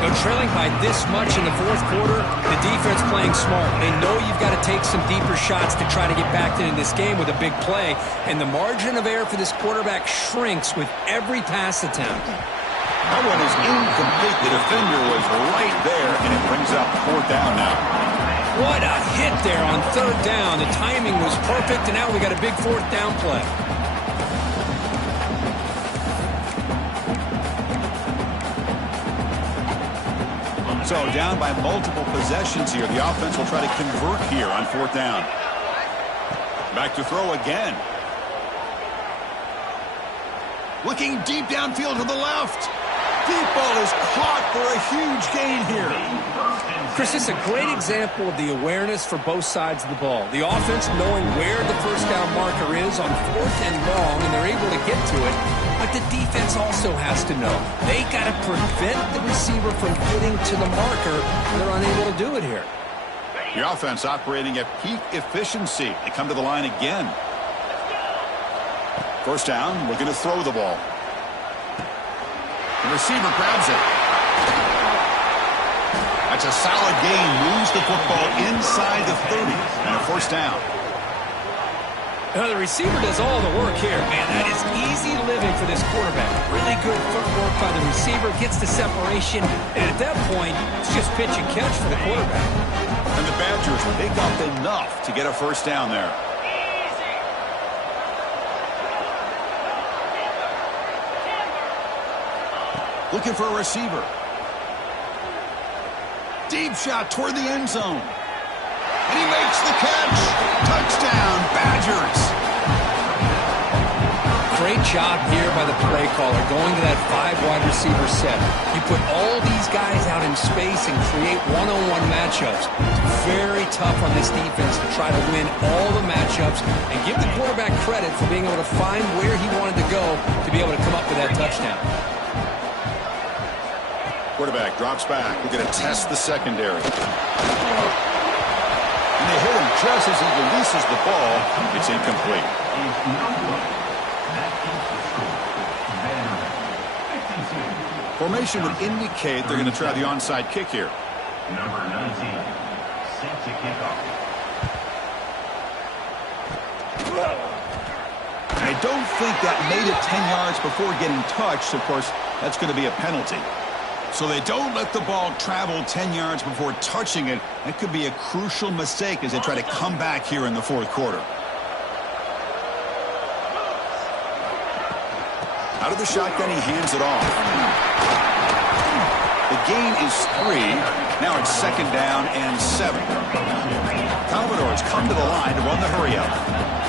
They're trailing by this much in the 4th quarter. The defense playing smart. They know you've got to take some deeper shots to try to get back in this game with a big play. And the margin of error for this quarterback shrinks with every pass attempt. That one is incomplete. The defender was right there, and it brings up 4th down now. What a hit there on 3rd down. The timing was perfect, and now we got a big 4th down play. So down by multiple possessions here. The offense will try to convert here on 4th down. Back to throw again. Looking deep downfield to the left. Deep ball is caught for a huge gain here. Chris, this is a great example of the awareness for both sides of the ball. The offense knowing where the 1st down marker is on 4th and long, and they're able to get to it. But the defense also has to know. They got to prevent the receiver from getting to the marker. They're unable to do it here. The offense operating at peak efficiency. They come to the line again. 1st down, looking to throw the ball. The receiver grabs it. That's a solid gain. Moves the football inside the 30. And a 1st down. The receiver does all the work here. Man, that is easy living for this quarterback. Really good footwork by the receiver. Gets the separation. And at that point, it's just pitch and catch for the quarterback. And the Badgers pick up enough to get a 1st down there. Looking for a receiver. Deep shot toward the end zone. And he makes the catch. Touchdown, Badgers. Great job here by the play caller, going to that 5-wide receiver set. You put all these guys out in space and create one-on-one matchups. It's very tough on this defense to try to win all the matchups and give the quarterback credit for being able to find where he wanted to go to be able to come up with that touchdown. Quarterback drops back. We're going to test the secondary. And they hit him just as he releases the ball. It's incomplete. Formation would indicate they're going to try the onside kick here. Number 19, set to kick off. I don't think that made it 10 yards before getting touched. Of course, that's going to be a penalty. So they don't let the ball travel 10 yards before touching it. That could be a crucial mistake as they try to come back here in the 4th quarter. Out of the shotgun, he hands it off. The gain is 3. Now it's 2nd down and 7. Commodores come to the line to run the hurry up.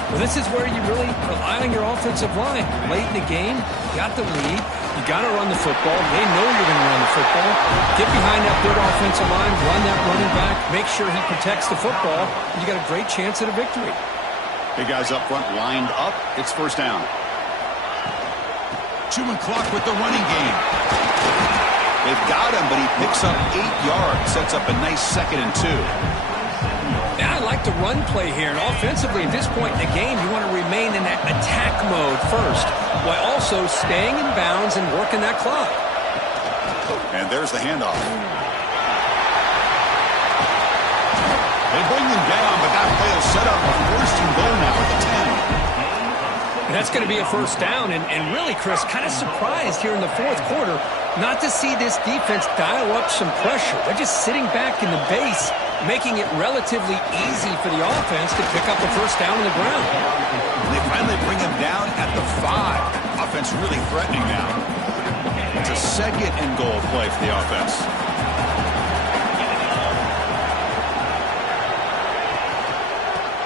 Well, this is where you really rely on your offensive line. Late in the game, got the lead. You got to run the football. They know you're going to run the football. Get behind that big offensive line, run that running back, make sure he protects the football, and you got a great chance at a victory. Big guys up front lined up. It's first down. Chewing clock with the running game. They've got him, but he picks up 8 yards. Sets up a nice 2nd and 2. Now, I like the run play here. And offensively, at this point in the game, you want to remain in that attack mode first, while also staying in bounds and working that clock. And there's the handoff. They bring them down, but that play will set up a 1st and goal now at the 10. And that's going to be a first down. And really, Chris, kind of surprised here in the 4th quarter not to see this defense dial up some pressure. They're just sitting back in the base, making it relatively easy for the offense to pick up a first down on the ground. They finally bring him down at the 5. Offense really threatening now. It's a 2nd and goal play for the offense.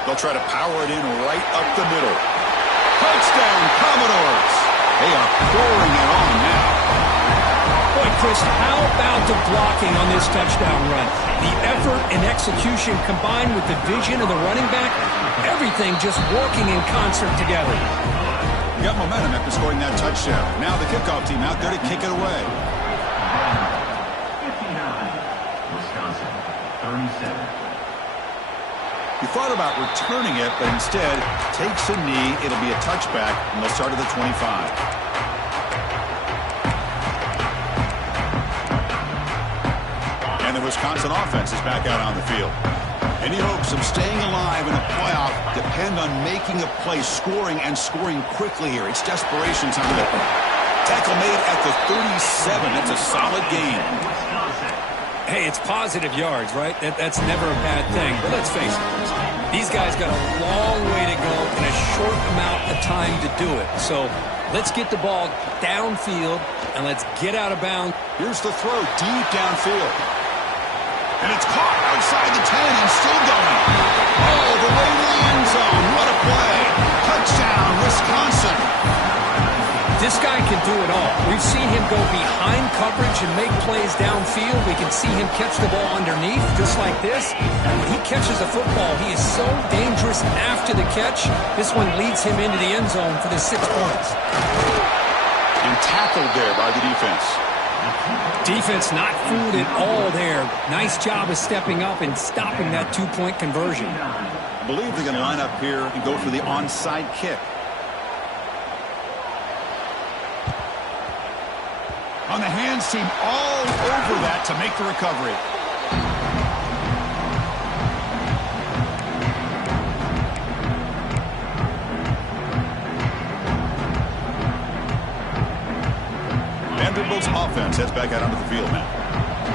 They'll try to power it in right up the middle. Touchdown, Commodores. They are pouring it on now. Boy, Chris, how about the blocking on this touchdown run? The effort and execution combined with the vision of the running back, everything just working in concert together. You got momentum after scoring that touchdown. Now the kickoff team out there to kick it away. 59, Wisconsin, 37. He thought about returning it, but instead takes a knee. It'll be a touchback, and they'll start at the 25. And the Wisconsin offense is back out on the field. Any hopes of staying alive in a playoff depend on making a play, scoring, and scoring quickly here. It's desperation time. Tackle made at the 37. That's a solid game. Hey, it's positive yards, right? That's never a bad thing. But let's face it, these guys got a long way to go in a short amount of time to do it. So let's get the ball downfield, and let's get out of bounds. Here's the throw deep downfield. And it's caught outside the 10 and still going. All the way to the end zone. What a play. Touchdown, Wisconsin. This guy can do it all. We've seen him go behind coverage and make plays downfield. We can see him catch the ball underneath, just like this. And when he catches a football, he is so dangerous after the catch. This one leads him into the end zone for the 6 points. And tackled there by the defense. Defense not fooled at all there. Nice job of stepping up and stopping that 2-point conversion. I believe they're going to line up here and go for the onside kick. On the hands team, all over that to make the recovery. Vanderbilt's offense heads back out onto the field now.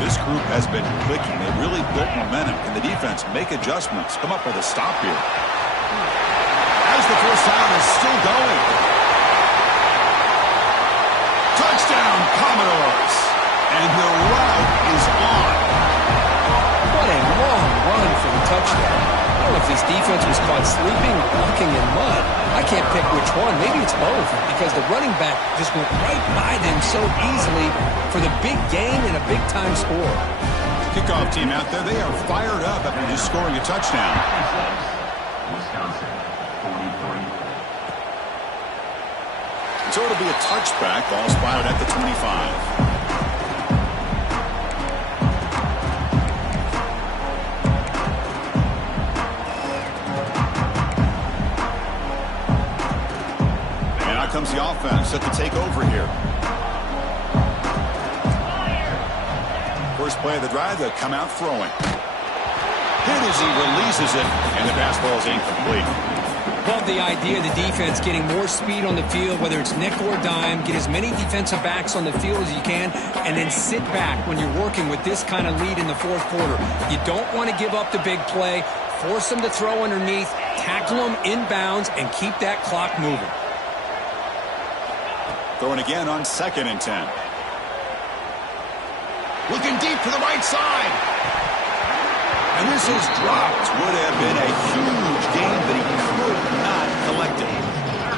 This group has been clicking. They really built momentum. Can the defense make adjustments? Come up with a stop here. As the first down is still going. Touchdown, Commodores. And the route is on. What a long run for the touchdown. I don't know if this defense was caught sleeping or walking in mud. I can't pick which one. Maybe it's both, because the running back just went right by them so easily for the big gain and a big-time score. Kickoff team out there, they are fired up after just scoring a touchdown. Wisconsin, 43. So it'll be a touchback. Ball spotted at the 25. Comes the offense set to take over here. First play of the drive, they'll come out throwing. Hit as he releases it, and the pass ball is incomplete. Love the idea of the defense getting more speed on the field, whether it's nickel or dime. Get as many defensive backs on the field as you can, and then sit back when you're working with this kind of lead in the 4th quarter. You don't want to give up the big play. Force them to throw underneath, tackle them inbounds, and keep that clock moving. Throwing again on 2nd and 10. Looking deep to the right side. And this is dropped. Would have been a huge game, but he could not collect it.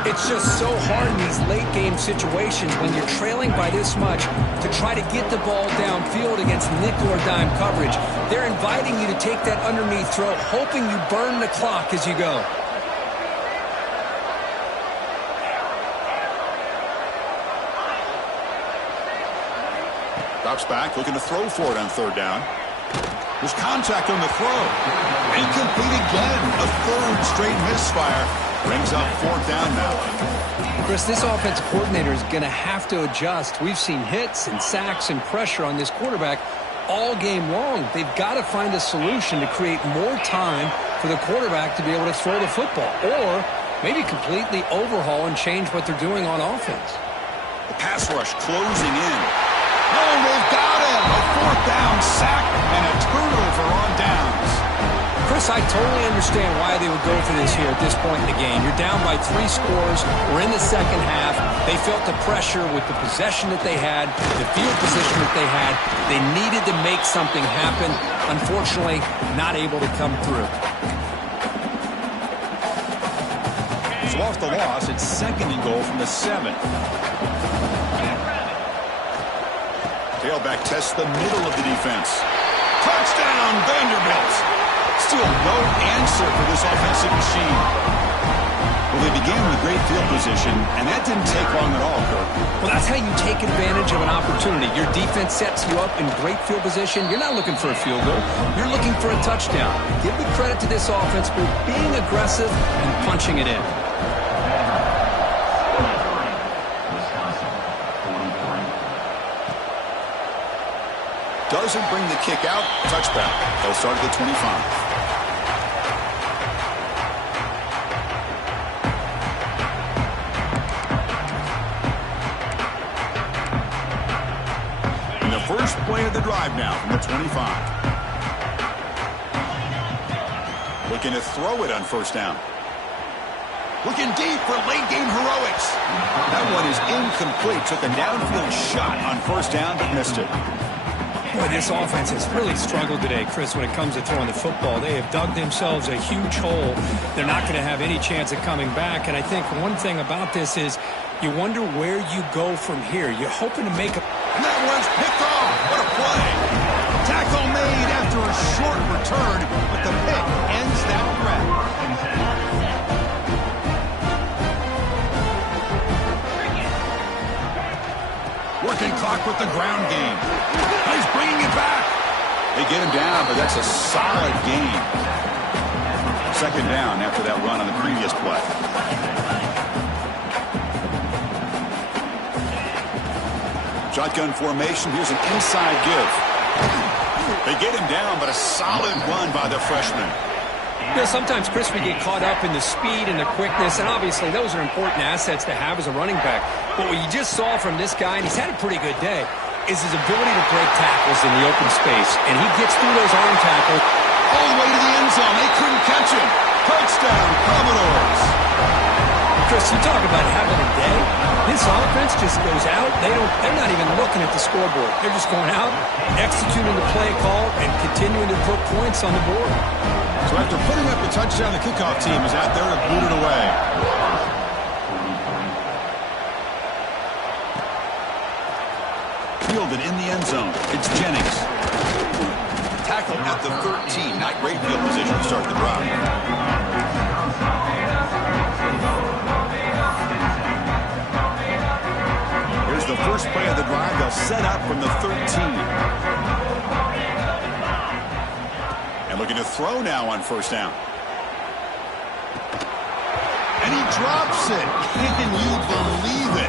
It's just so hard in these late-game situations when you're trailing by this much to try to get the ball downfield against nickel or dime coverage. They're inviting you to take that underneath throw, hoping you burn the clock as you go. Drops back, looking to throw for it on third down. There's contact on the throw. Incomplete again. A third straight misfire. Brings up fourth down now. Chris, this offensive coordinator is going to have to adjust. We've seen hits and sacks and pressure on this quarterback all game long. They've got to find a solution to create more time for the quarterback to be able to throw the football, or maybe completely overhaul and change what they're doing on offense. The pass rush closing in. Oh, they've got him! A fourth down sack and a turnover on downs. Chris, I totally understand why they would go for this here at this point in the game. You're down by 3 scores. We're in the second half. They felt the pressure with the possession that they had, the field position that they had. They needed to make something happen. Unfortunately, not able to come through. So off the loss, it's second and goal from the 7. Tailback tests the middle of the defense. Touchdown, Vanderbilt. Still no answer for this offensive machine. Well, they began with great field position, and that didn't take long at all, Kirk. Well, that's how you take advantage of an opportunity. Your defense sets you up in great field position. You're not looking for a field goal. You're looking for a touchdown. Give the credit to this offense for being aggressive and punching it in. Doesn't bring the kick out. Touchback. They'll start at the 25. And the first play of the drive now from the 25. Looking to throw it on first down. Looking deep for late-game heroics. That one is incomplete. Took a downfield shot on first down, but missed it. Boy, this offense has really struggled today, Chris, when it comes to throwing the football. They have dug themselves a huge hole. They're not going to have any chance of coming back. And I think one thing about this is you wonder where you go from here. You're hoping to make a... And that one's picked off. What a play. Tackle made after a short return, but the pick ends that threat. Working clock with the ground game. He's bringing it back. They get him down, but that's a solid game. Second down after that run on the previous play. Shotgun formation. Here's an inside give. They get him down, but a solid run by the freshman. You know, sometimes, Chris, we get caught up in the speed and the quickness, and obviously those are important assets to have as a running back. But what you just saw from this guy, and he's had a pretty good day, is his ability to break tackles in the open space. And he gets through those arm tackles all the way to the end zone. They couldn't catch him. Touchdown, Commodores. Chris, you talk about having a day. This offense just goes out. They're not even looking at the scoreboard. They're just going out, executing the play call, and continuing to put points on the board. So after putting up the touchdown, the kickoff team is out there to boot it away. Fielded in the end zone. It's Jennings. Tackle at the 13. Not great field position to start the drive. Here's the first play of the drive. They'll set up from the 13. Looking to throw now on first down. And he drops it. Can you believe it?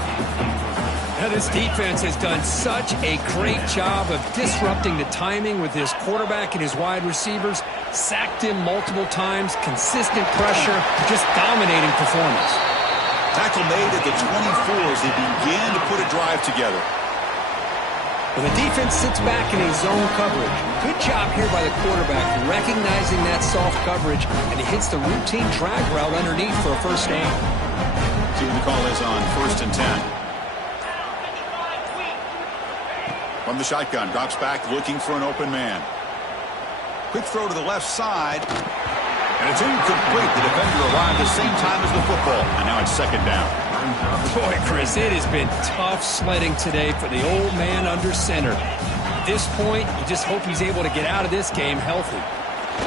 Now, this defense has done such a great job of disrupting the timing with his quarterback and his wide receivers. Sacked him multiple times. Consistent pressure. Just dominating performance. Tackle made at the 24 as they begin to put a drive together. Well, the defense sits back in a zone coverage. Good job here by the quarterback, recognizing that soft coverage, and he hits the routine drag route underneath for a first down. See what the call is on first and 10. From the shotgun, drops back, looking for an open man. Quick throw to the left side. And it's incomplete. The defender arrived the same time as the football. And now it's second down. Boy, Chris, it has been tough sledding today for the old man under center. At this point, you just hope he's able to get out of this game healthy.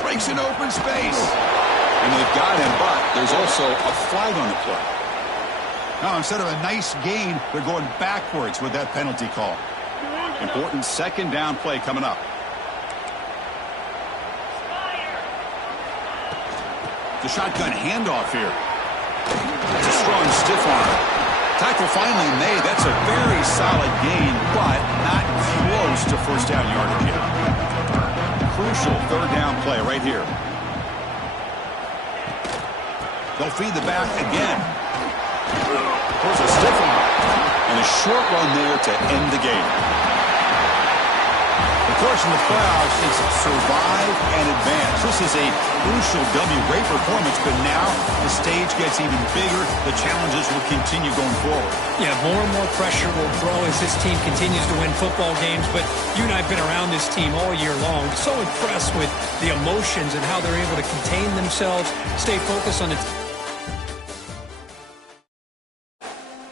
Breaks an open space. And they've got him, but there's also a flag on the play. Now, instead of a nice gain, they're going backwards with that penalty call. Important second down play coming up. The shotgun handoff here. It's a strong stiff arm. Tackle finally made. That's a very solid gain, but not close to first down yardage yet. Crucial third down play right here. They'll feed the back again. There's a stiff arm. And a short run there to end the game. Of course, in the playoffs, it's survive and advance. This is a crucial W. Great performance, but now the stage gets even bigger. The challenges will continue going forward. Yeah, more and more pressure will grow as this team continues to win football games. But you and I have been around this team all year long. So impressed with the emotions and how they're able to contain themselves, stay focused on it.